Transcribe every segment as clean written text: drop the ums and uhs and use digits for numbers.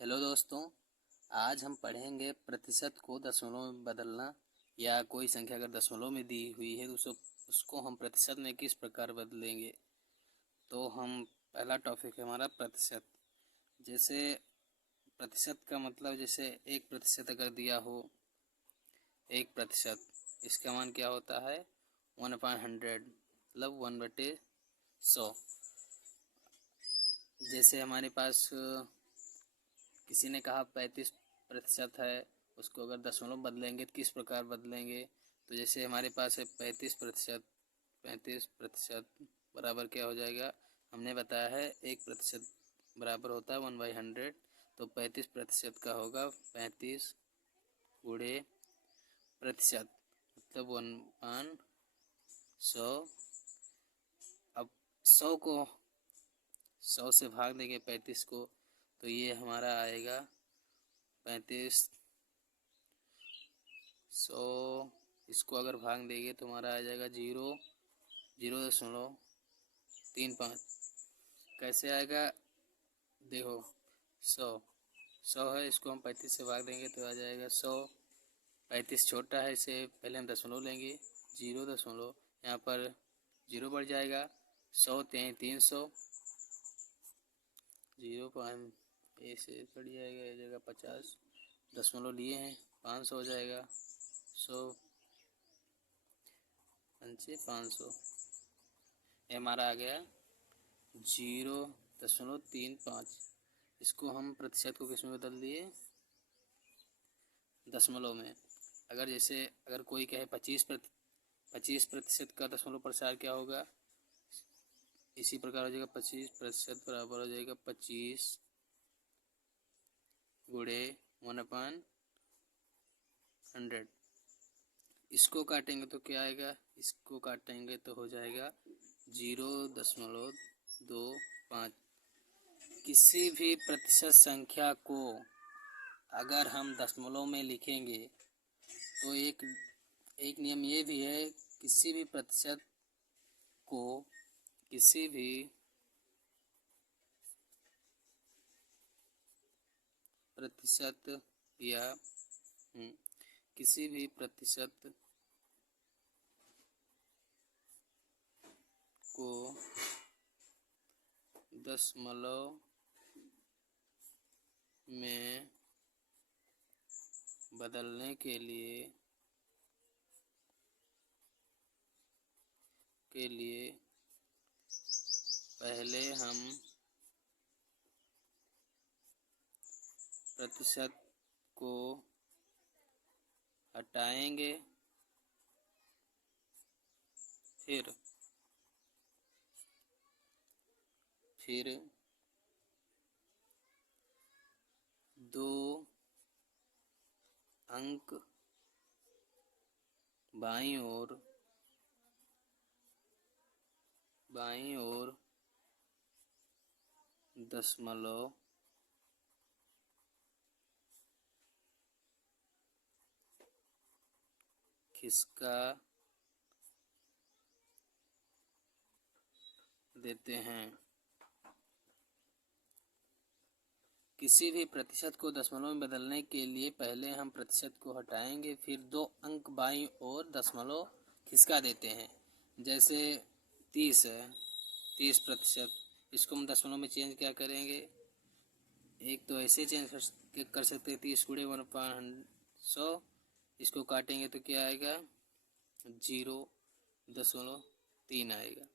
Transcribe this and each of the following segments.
Hello दोस्तों, आज हम पढ़ेंगे प्रतिशत को दशमलव में बदलना या कोई संख्या अगर दशमलव में दी हुई है तो उसको हम प्रतिशत में किस प्रकार बदलेंगे। तो हम पहला टॉपिक है हमारा प्रतिशत। जैसे प्रतिशत का मतलब जैसे 1% अगर दिया हो 1%, इसका मान क्या होता है 1/100 मतलब 1/100। जैसे हमारे पास किसी ने कहा 35% है, उसको अगर दशमलव बदलेंगे तो किस प्रकार बदलेंगे। तो जैसे हमारे पास है 35% बराबर क्या हो जाएगा, हमने बताया है 1% बराबर होता है 1/100। तो 35% का होगा 35 गुणे प्रतिशत मतलब 1/100। अब 100 से भाग देंगे 35 को, तो ये हमारा आएगा 3500। इसको अगर भाग देंगे तो हमारा आ जाएगा 0.35। कैसे आएगा देखो, 100 है, इसको हम 35 से भाग देंगे तो आ जाएगा 100। 35 छोटा है, इसे पहले हम दशमलव लेंगे 0. यहाँ पर 0 बढ़ जाएगा 100 300 0 ऐसे बढ़ जाएगा, ये जगह 50 दशमलव लिए हैं 500 हो जाएगा 100 पंचे 500। ये हमारा आ गया 0.35। इसको हम प्रतिशत को किस में बदल दिए, दशमलव में। अगर कोई कहे 25% का दशमलव प्रसार क्या होगा, इसी प्रकार हो जाएगा 25% बराबर हो जाएगा 25 गुणे 1/100। इसको काटेंगे तो क्या आएगा, इसको काटेंगे तो हो जाएगा 0.25। किसी भी प्रतिशत संख्या को अगर हम दशमलव में लिखेंगे तो एक नियम ये भी है, किसी भी प्रतिशत को किसी भी प्रतिशत या किसी भी प्रतिशत को दशमलव में बदलने के लिए पहले हम प्रतिशत को हटाएंगे, फिर 2 अंक बाईं ओर दशमलव खिसका देते हैं। किसी भी प्रतिशत को दशमलव में बदलने के लिए पहले हम प्रतिशत को हटाएंगे, फिर 2 अंक बाईं ओर दशमलव खिसका देते हैं। जैसे 30 है, 30%, इसको हम दशमलव में चेंज क्या करेंगे, एक तो ऐसे चेंज कर सकते हैं 30 गुणे 1/100। इसको काटेंगे तो क्या आएगा 0.3 आएगा।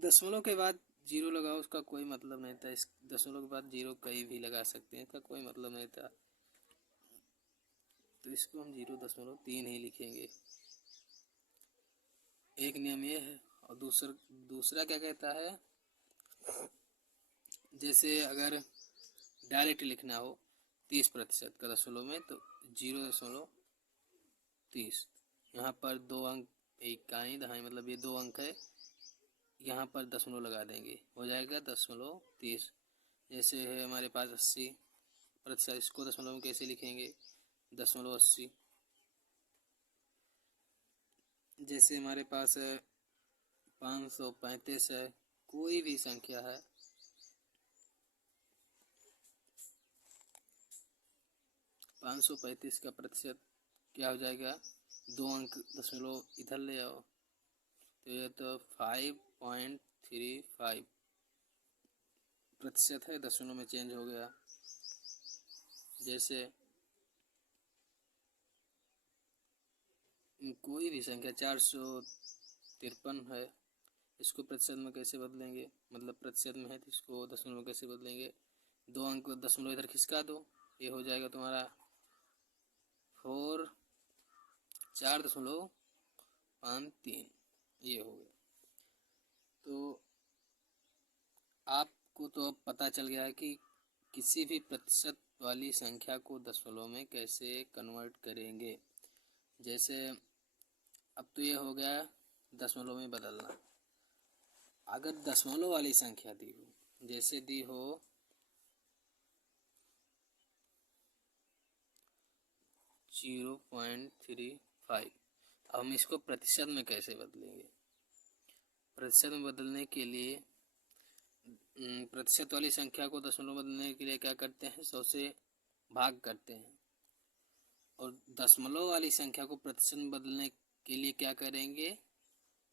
दशमलव के बाद 0 लगाओ, उसका कोई मतलब नहीं था। इस दशमलव के बाद 0 कहीं भी लगा सकते हैं, इसका कोई मतलब नहीं था। तो इसको हम 0.3 ही लिखेंगे। एक नियम ये है। और दूसरा क्या कहता है, जैसे अगर डायरेक्ट लिखना हो 30% का दशमलव में तो 0.30। यहाँ पर 2 अंक इकाई दहाई मतलब ये 2 अंक है, यहाँ पर दशमलव लगा देंगे, हो जाएगा 0.30। जैसे है हमारे पास 80%, इसको दशमलव में कैसे लिखेंगे 0.80। जैसे हमारे पास 535 है, कोई भी संख्या है, 535 का प्रतिशत क्या हो जाएगा, 2 अंक दशमलव इधर ले आओ तो ये तो 5.35 प्रतिशत है, दशमलव में चेंज हो गया। जैसे कोई भी संख्या 453 है, इसको प्रतिशत में कैसे बदलेंगे, मतलब प्रतिशत में है तो इसको दशमलव में कैसे बदलेंगे, 2 अंक दशमलव इधर खिसका दो, ये हो जाएगा तुम्हारा 4.53, ये हो गया। तो आपको तो अब पता चल गया है कि किसी भी प्रतिशत वाली संख्या को दशमलव में कैसे कन्वर्ट करेंगे। जैसे अब तो ये हो गया दशमलव में बदलना। अगर दशमलव वाली संख्या दी हो, जैसे दी हो 0.35, अब हम इसको प्रतिशत में कैसे बदलेंगे। प्रतिशत में बदलने के लिए प्रतिशत वाली संख्या को दशमलव बदलने के लिए क्या करते हैं, 100 से भाग करते हैं, और दशमलव वाली संख्या को प्रतिशत में बदलने के लिए क्या करेंगे,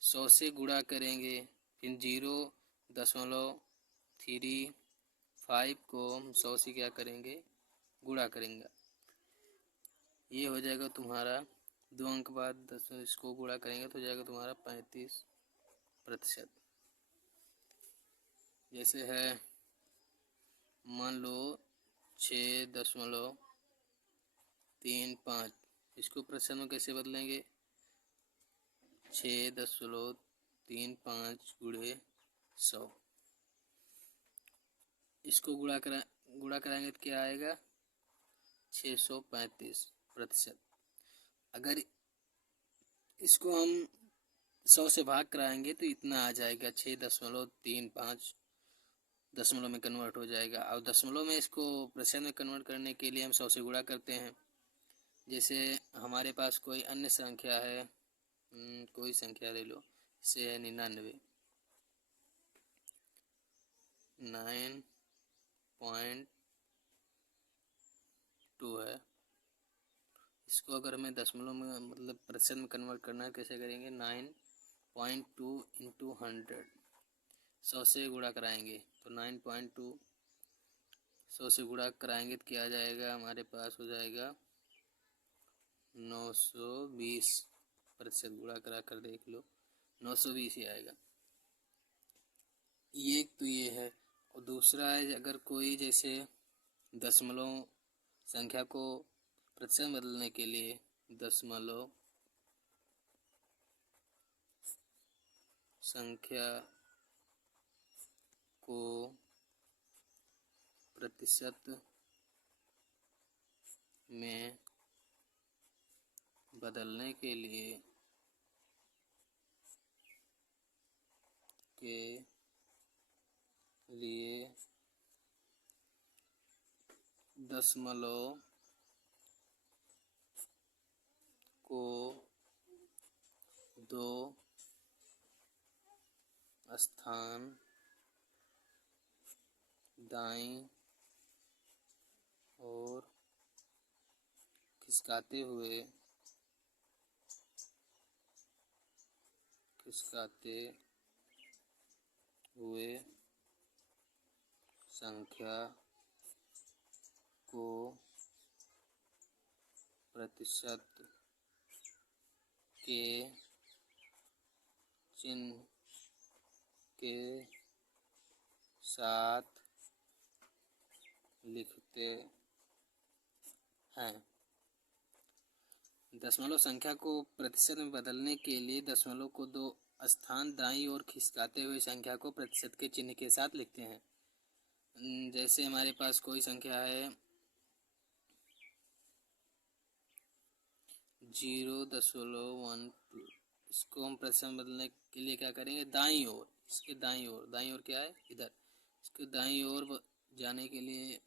100 से गुणा करेंगे, फिर 0.35 को हम 100 से क्या करेंगे, गुणा करेंगे। ये हो जाएगा तुम्हारा 2 अंक बाद 10, इसको गुणा करेंगे तो हो जाएगा तुम्हारा 35%। जैसे है मान लो 6.35, इसको प्रतिशत में कैसे बदलेंगे, 6.35 गुणे 100, इसको गुणा कराएंगे तो क्या आएगा, 635%। अगर इसको हम 100 से भाग कराएंगे तो इतना आ जाएगा, 6.35 दशमलव में कन्वर्ट हो जाएगा। और दशमलव में इसको प्रतिशत में कन्वर्ट करने के लिए हम 100 से गुणा करते हैं। जैसे हमारे पास कोई अन्य संख्या है, कोई संख्या ले लो, जैसे है 99, 9.2 है। इसको अगर हमें दशमलव में मतलब प्रतिशत में कन्वर्ट करना है, कैसे करेंगे, 9.2 इंटू 100, 100 से गुणा कराएंगे तो 9.2, 100 से गुणा कराएंगे तो क्या आ जाएगा, हमारे पास हो जाएगा 920, प्रतिशत गुणा करा कर देख लो, 920 ही आएगा। ये तो ये है। और दूसरा है, अगर कोई जैसे दशमलव संख्या को प्रतिशत में बदलने के लिए दशमलव संख्या को प्रतिशत में बदलने के लिए दशमलव को 2 स्थान दाईं ओर खिसकाते हुए संख्या को प्रतिशत के चिन्ह के साथ लिखते हैं। दशमलव संख्या को प्रतिशत में बदलने के लिए दशमलव को 2 स्थान दाईं ओर खिसकाते हुए संख्या को प्रतिशत के चिन्ह के साथ लिखते हैं। जैसे हमारे पास कोई संख्या है 0.12, इसको हम प्रतिशत में बदलने के लिए क्या करेंगे, दाईं ओर, इसके दाईं ओर क्या है, इधर, इसके दाईं ओर जाने के लिए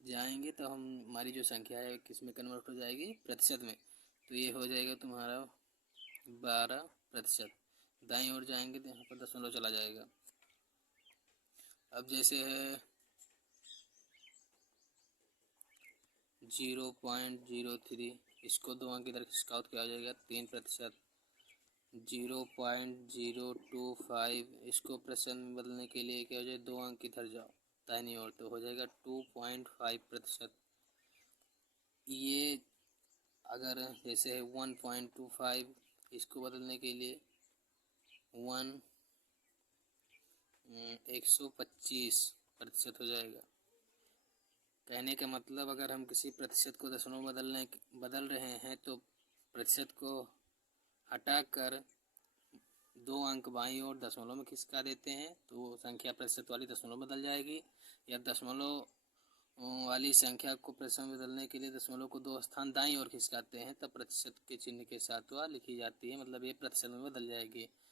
जाएंगे तो हम हमारी जो संख्या है किस में कन्वर्ट हो जाएगी, प्रतिशत में। तो ये हो जाएगा तुम्हारा 12%। दाईं ओर जाएंगे तो यहाँ पर दशमलव चला जाएगा। अब जैसे है 0.03, इसको 2 अंक इधर खिसकाओ तो क्या हो जाएगा 3%। 0.025, इसको प्रतिशत में बदलने के लिए क्या हो जाए 2 अंक इधर जाओ दाहिनी ओर तो हो जाएगा 2.5%। ये अगर जैसे 1.25, इसको बदलने के लिए 125% हो जाएगा। कहने का मतलब अगर हम किसी प्रतिशत को दशमलव बदल रहे हैं तो प्रतिशत को हटाकर 2 अंक बाईं ओर दशमलव में खिसका देते हैं तो संख्या प्रतिशत वाली दशमलव बदल जाएगी, या दशमलव वाली संख्या को प्रतिशत में बदलने के लिए दशमलव को 2 स्थान दाईं ओर खिसकाते हैं तब प्रतिशत के चिन्ह के साथ वह लिखी जाती है, मतलब ये प्रतिशत में बदल जाएगी।